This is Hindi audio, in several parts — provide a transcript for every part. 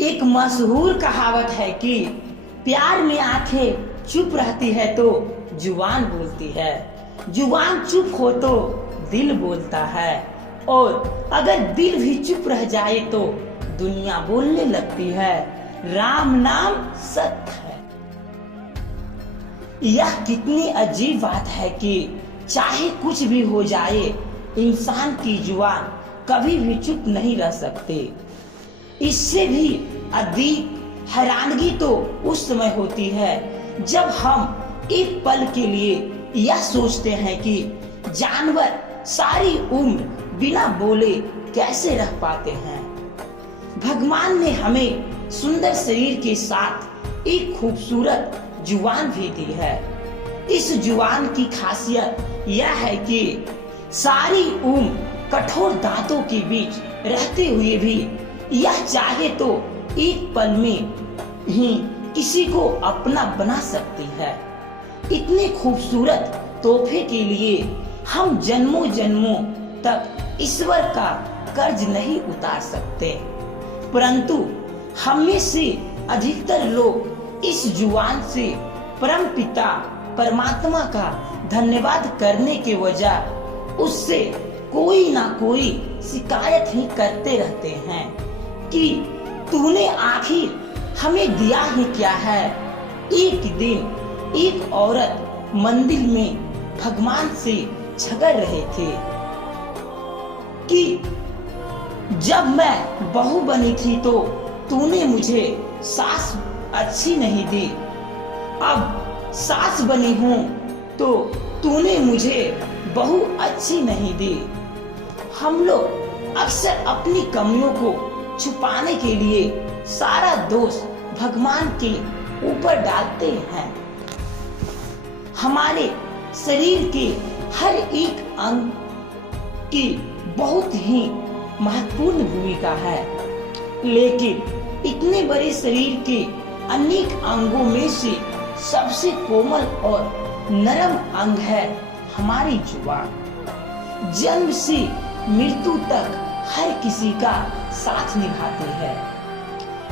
एक मशहूर कहावत है कि प्यार में आंखें चुप रहती है तो जुबान बोलती है, जुबान चुप हो तो दिल बोलता है, और अगर दिल भी चुप रह जाए तो दुनिया बोलने लगती है। राम नाम सत्य है। यह कितनी अजीब बात है कि चाहे कुछ भी हो जाए, इंसान की जुबान कभी भी चुप नहीं रह सकते। इससे भी अधिक हैरानगी तो उस समय होती है जब हम एक पल के लिए यह सोचते हैं कि जानवर सारी उम्र बिना बोले कैसे रह पाते हैं। भगवान ने हमें सुंदर शरीर के साथ एक खूबसूरत जुबान भी दी है। इस जुबान की खासियत यह है कि सारी उम्र कठोर दांतों के बीच रहते हुए भी यह चाहे तो एक पल में ही किसी को अपना बना सकती है। इतने खूबसूरत तोहफे के लिए हम जन्मों जन्मों तक ईश्वर का कर्ज नहीं उतार सकते, परंतु हम में से अधिकतर लोग इस जुबान से परम पिता परमात्मा का धन्यवाद करने के बजाय उससे कोई ना कोई शिकायत ही करते रहते हैं कि तूने आखिर हमें दिया ही क्या है। एक दिन एक औरत मंदिर में भगवान से झगड़ रहे थे कि जब मैं बहू बनी थी तो तूने मुझे सास अच्छी नहीं दी, अब सास बनी हूँ तो तूने मुझे बहू अच्छी नहीं दी। हम लोग अक्सर अपनी कमियों को छुपाने के लिए सारा दोष भगवान के ऊपर डालते हैं। हमारे शरीर के हर एक अंग की बहुत ही महत्वपूर्ण भूमिका है, लेकिन इतने बड़े शरीर के अनेक अंगों में से सबसे कोमल और नरम अंग है हमारी जुबान। जन्म से मृत्यु तक हर किसी का साथ निभाती है।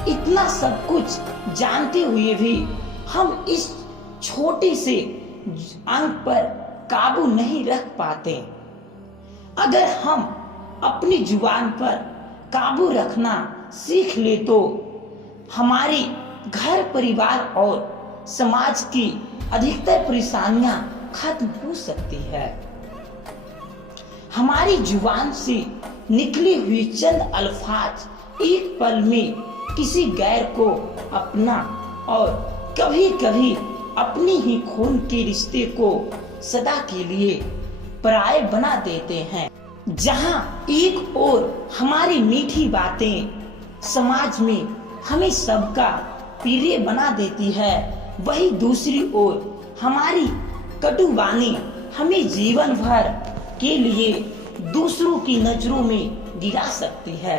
इतना सब कुछ जानते हुए भी हम इस छोटे से अंग पर काबू नहीं रख पाते। अगर हम अपनी जुबान पर काबू रखना सीख ले तो हमारी घर परिवार और समाज की अधिकतर परेशानियां खत्म हो सकती है। हमारी जुबान से निकली हुई चंद अल्फाज एक पल में किसी गैर को अपना और कभी कभी अपनी ही खून के रिश्ते को सदा के लिए पराये बना देते हैं। जहां एक ओर हमारी मीठी बातें समाज में हमें सबका प्रिय बना देती है, वही दूसरी ओर हमारी कटुवाणी हमें जीवन भर के लिए दूसरों की नजरों में गिरा सकती है।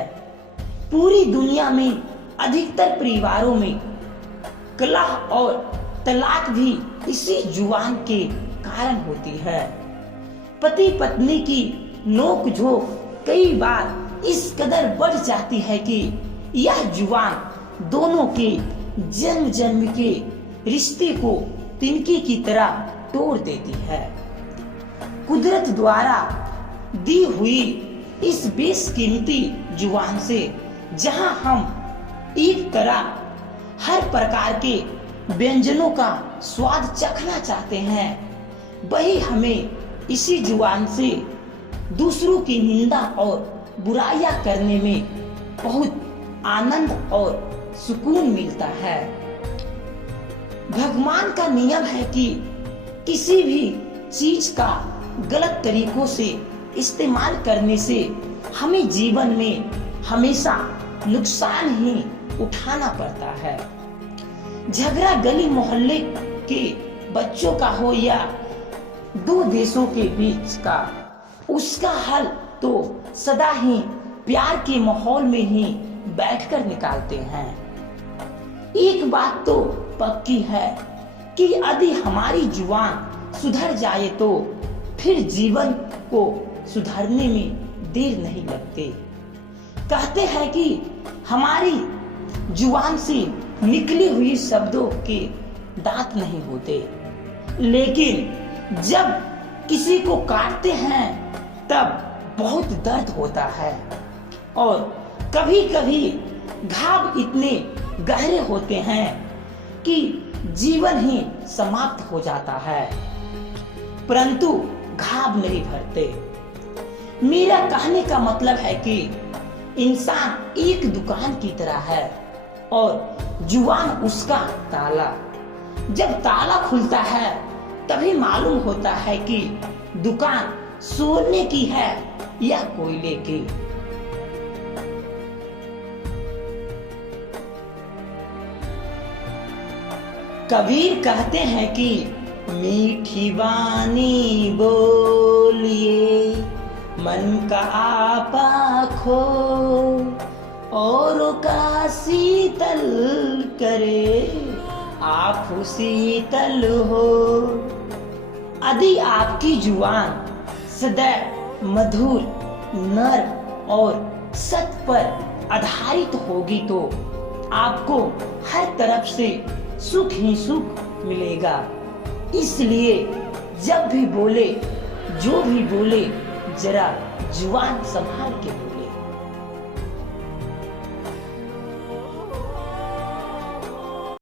पूरी दुनिया में अधिकतर परिवारों में कलह और तलाक भी इसी जुबान के कारण होती है। पति पत्नी की नोक-झोंक कई बार इस कदर बढ़ जाती है कि यह जुबान दोनों के जन्म जन्म के रिश्ते को तिनके की तरह तोड़ देती है। कुदरत द्वारा दी हुई इस बेशकीमती जुबान से जहां हम एक तरह हर प्रकार के व्यंजनों का स्वाद चखना चाहते हैं, वही हमें इसी जुबान से दूसरों की निंदा और बुराइयां करने में बहुत आनंद और सुकून मिलता है। भगवान का नियम है कि किसी भी चीज का गलत तरीकों से इस्तेमाल करने से हमें जीवन में हमेशा नुकसान ही उठाना पड़ता है। झगड़ा गली मोहल्ले के बच्चों का हो या दो देशों के बीच का, उसका हल तो सदा ही प्यार के माहौल में ही बैठकर निकालते हैं। एक बात तो पक्की है कि यदि हमारी जुबान सुधर जाए तो फिर जीवन को सुधरने में देर नहीं लगती। कहते हैं कि हमारी जुबान से निकली हुई शब्दों के दांत नहीं होते, लेकिन जब किसी को काटते हैं तब बहुत दर्द होता है और कभी कभी घाव इतने गहरे होते हैं कि जीवन ही समाप्त हो जाता है, परंतु घाव नहीं भरते। मेरा कहने का मतलब है कि इंसान एक दुकान की तरह है और जुबान उसका ताला। जब ताला खुलता है तभी मालूम होता है कि दुकान सोने की है या कोयले की। कबीर कहते हैं कि मीठी वाणी बोलिए, मन का आपा खो, औरों का शीतल करे, आप शीतल हो। यदि आपकी जुबान सदैव मधुर, नर्म और सत्य पर आधारित होगी तो आपको हर तरफ से सुख ही सुख मिलेगा। इसलिए जब भी बोले, जो भी बोले, जरा जुबान संभाल के बोले।